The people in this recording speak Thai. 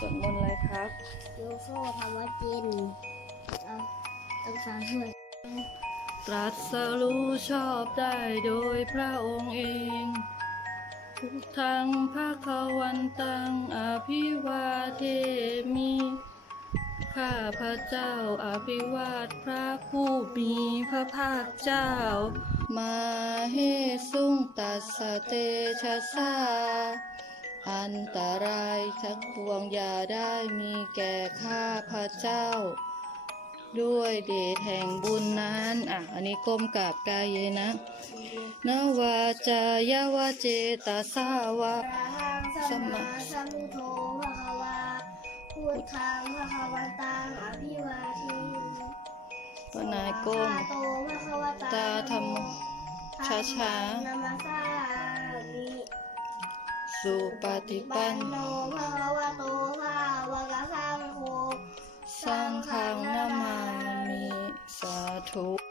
สวดมนต์อะไรครับโยโซธรรมจินเอาต้องฟังด้วย ตรัสรู้ชอบได้โดยพระองค์เองพุทธังภาควันตังอภิวาเทมิข้าพระเจ้าอภิวาทพระผู้มีพระภาคเจ้า มาเฮสุงตัสสะเตชะสา อันตรายทั้งปวงอย่าได้มีแก่ข้าพระเจ้า ด้วยเดชแห่งบุญนั้นอะอันนี้ก้มกราบกายเยนะนวาจายาวาเจตาสาวะพระหังสัมมาสัมพุทโธภะคะวาพุทธังภะคะวันตังอภิวาเทมิปนายก้มสวากขาโตภะคะวะตาธรรมช้าช้านามาสามิ สุปฏิปันโนภาวะโตภาวะกะขังโฆสังฆังนามามิสาธุ